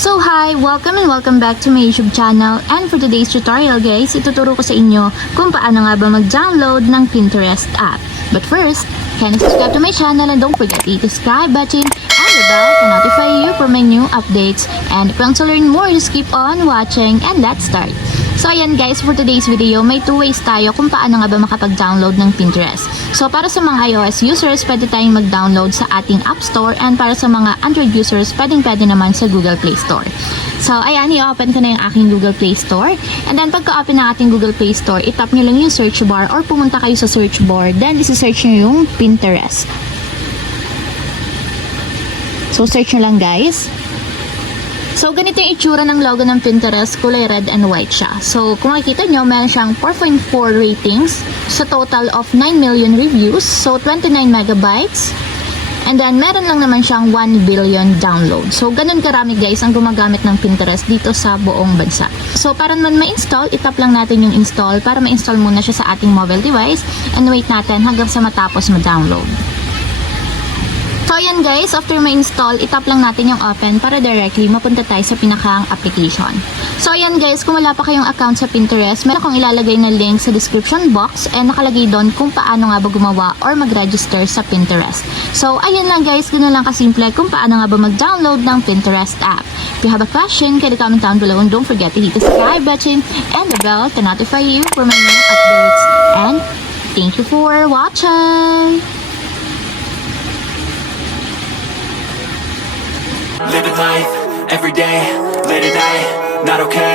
So hi! Welcome and welcome back to my YouTube channel, and for today's tutorial guys, ituturo ko sa inyo kung paano nga ba mag-download ng Pinterest app. But first, kindly subscribe to my channel and don't forget to hit the subscribe button and the bell to notify you for my new updates. And if you want to learn more, just keep on watching and let's start. So ayan guys, for today's video, may two ways tayo kung paano nga ba makapag-download ng Pinterest. So para sa mga iOS users, pwede tayong mag-download sa ating App Store, and para sa mga Android users, pwede naman sa Google Play Store. So ayan, i-open ko na yung aking Google Play Store. And then pagka-open ng ating Google Play Store, itap nyo lang yung search bar or pumunta kayo sa search bar, then isi-search nyo yung Pinterest. So search nyo lang guys. So, ganito yung itsura ng logo ng Pinterest, kulay red and white siya. So, kung makikita nyo, meron siyang 4.4 ratings sa total of 9 million reviews. So, 29 megabytes. And then, meron lang naman siyang 1 billion download. So, ganun karami guys ang gumagamit ng Pinterest dito sa buong bansa. So, para naman ma-install, itap lang natin yung install para ma-install muna siya sa ating mobile device. And wait natin hanggang sa matapos ma-download. So ayan guys, after ma-install, itap lang natin yung open para directly mapunta tayo sa pinakang application. So ayan guys, kung wala pa kayong account sa Pinterest, meron akong ilalagay na link sa description box and nakalagay doon kung paano nga ba gumawa or mag-register sa Pinterest. So ayan lang guys, ganoon lang kasimple kung paano nga ba mag-download ng Pinterest app. If you have a question, can you comment down below and don't forget to hit the subscribe button and the bell to notify you for my new updates. And thank you for watching! Living life, every day, late at night, not okay.